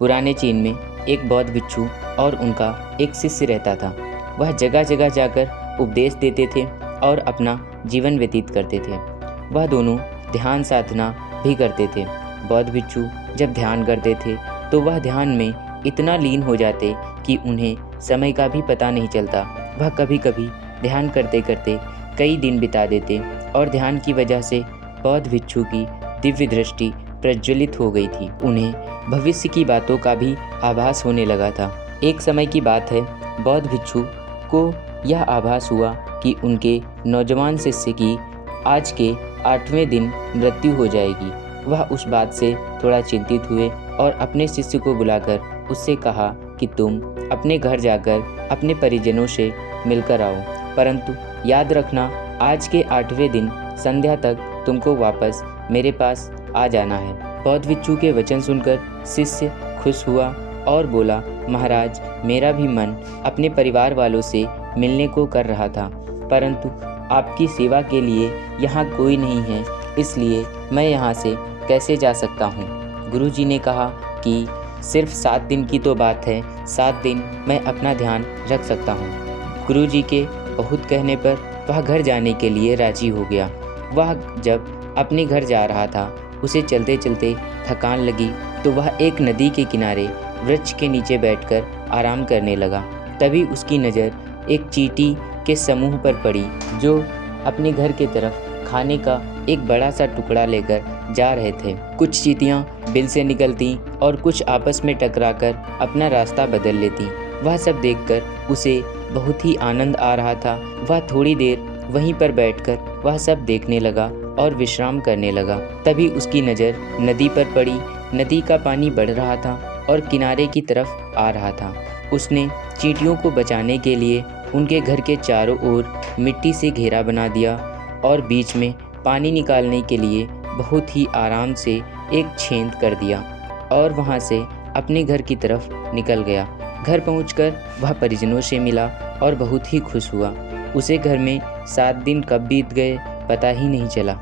पुराने चीन में एक बौद्ध भिक्षु और उनका एक शिष्य रहता था। वह जगह जगह जाकर उपदेश देते थे और अपना जीवन व्यतीत करते थे। वह दोनों ध्यान साधना भी करते थे। बौद्ध भिक्षु जब ध्यान करते थे तो वह ध्यान में इतना लीन हो जाते कि उन्हें समय का भी पता नहीं चलता। वह कभी कभी ध्यान करते करते कई दिन बिता देते और ध्यान की वजह से बौद्ध भिक्षु की दिव्य दृष्टि प्रज्वलित हो गई थी। उन्हें भविष्य की बातों का भी आभास होने लगा था। एक समय की बात है, बौद्ध भिक्षु को यह आभास हुआ कि उनके नौजवान शिष्य की आज के 8वें दिन मृत्यु हो जाएगी। वह उस बात से थोड़ा चिंतित हुए और अपने शिष्य को बुलाकर उससे कहा कि तुम अपने घर जाकर अपने परिजनों से मिलकर आओ, परंतु याद रखना आज के 8वें दिन संध्या तक तुमको वापस मेरे पास आ जाना है। बौद्ध भिक्षु के वचन सुनकर शिष्य खुश हुआ और बोला, महाराज, मेरा भी मन अपने परिवार वालों से मिलने को कर रहा था, परंतु आपकी सेवा के लिए यहाँ कोई नहीं है, इसलिए मैं यहाँ से कैसे जा सकता हूँ। गुरुजी ने कहा कि सिर्फ 7 दिन की तो बात है, 7 दिन मैं अपना ध्यान रख सकता हूँ। गुरुजी के बहुत कहने पर वह घर जाने के लिए राजी हो गया। वह जब अपने घर जा रहा था, उसे चलते चलते थकान लगी तो वह एक नदी के किनारे वृक्ष के नीचे बैठकर आराम करने लगा। तभी उसकी नज़र एक चींटी के समूह पर पड़ी जो अपने घर की तरफ खाने का एक बड़ा सा टुकड़ा लेकर जा रहे थे। कुछ चींटियां बिल से निकलती और कुछ आपस में टकराकर अपना रास्ता बदल लेती। वह सब देखकर उसे बहुत ही आनंद आ रहा था। वह थोड़ी देर वहीं पर बैठकर वह सब देखने लगा और विश्राम करने लगा। तभी उसकी नज़र नदी पर पड़ी। नदी का पानी बढ़ रहा था और किनारे की तरफ आ रहा था। उसने चींटियों को बचाने के लिए उनके घर के चारों ओर मिट्टी से घेरा बना दिया और बीच में पानी निकालने के लिए बहुत ही आराम से एक छेद कर दिया और वहां से अपने घर की तरफ निकल गया। घर पहुंचकर वह परिजनों से मिला और बहुत ही खुश हुआ। उसे घर में 7 दिन कब बीत गए पता ही नहीं चला।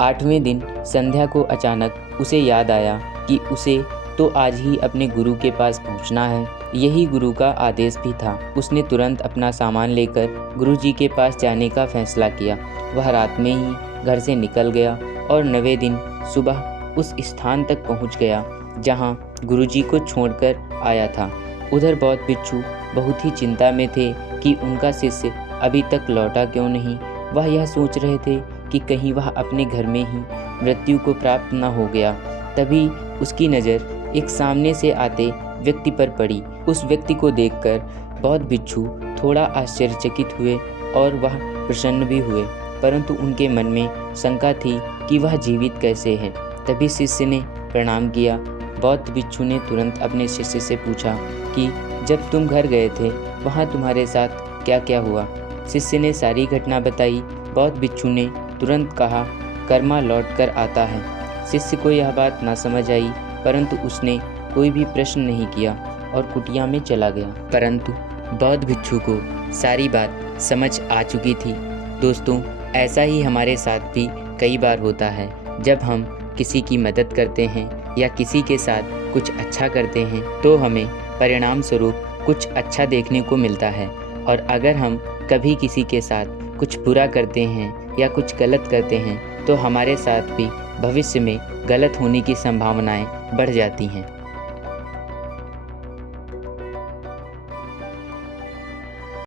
8वें दिन संध्या को अचानक उसे याद आया कि उसे तो आज ही अपने गुरु के पास पहुंचना है। यही गुरु का आदेश भी था। उसने तुरंत अपना सामान लेकर गुरुजी के पास जाने का फैसला किया। वह रात में ही घर से निकल गया और 9वें दिन सुबह उस स्थान तक पहुंच गया जहां गुरुजी को छोड़कर आया था। उधर बौद्ध भिक्षु बहुत ही चिंता में थे कि उनका शिष्य अभी तक लौटा क्यों नहीं। वह यह सोच रहे थे कि कहीं वह अपने घर में ही मृत्यु को प्राप्त न हो गया। तभी उसकी नज़र एक सामने से आते व्यक्ति पर पड़ी। उस व्यक्ति को देखकर बौद्ध भिक्षु थोड़ा आश्चर्यचकित हुए और वह प्रसन्न भी हुए, परंतु उनके मन में शंका थी कि वह जीवित कैसे है। तभी शिष्य ने प्रणाम किया। बौद्ध भिक्षु ने तुरंत अपने शिष्य से पूछा कि जब तुम घर गए थे वहाँ तुम्हारे साथ क्या क्या हुआ। शिष्य ने सारी घटना बताई। बौद्ध भिक्षु ने तुरंत कहा, कर्मा लौट कर आता है। शिष्य को यह बात ना समझ आई, परंतु उसने कोई भी प्रश्न नहीं किया और कुटिया में चला गया। परंतु बौद्ध भिक्षु को सारी बात समझ आ चुकी थी। दोस्तों, ऐसा ही हमारे साथ भी कई बार होता है। जब हम किसी की मदद करते हैं या किसी के साथ कुछ अच्छा करते हैं तो हमें परिणाम स्वरूप कुछ अच्छा देखने को मिलता है, और अगर हम कभी किसी के साथ कुछ बुरा करते हैं या कुछ गलत करते हैं तो हमारे साथ भी भविष्य में गलत होने की संभावनाएं बढ़ जाती हैं।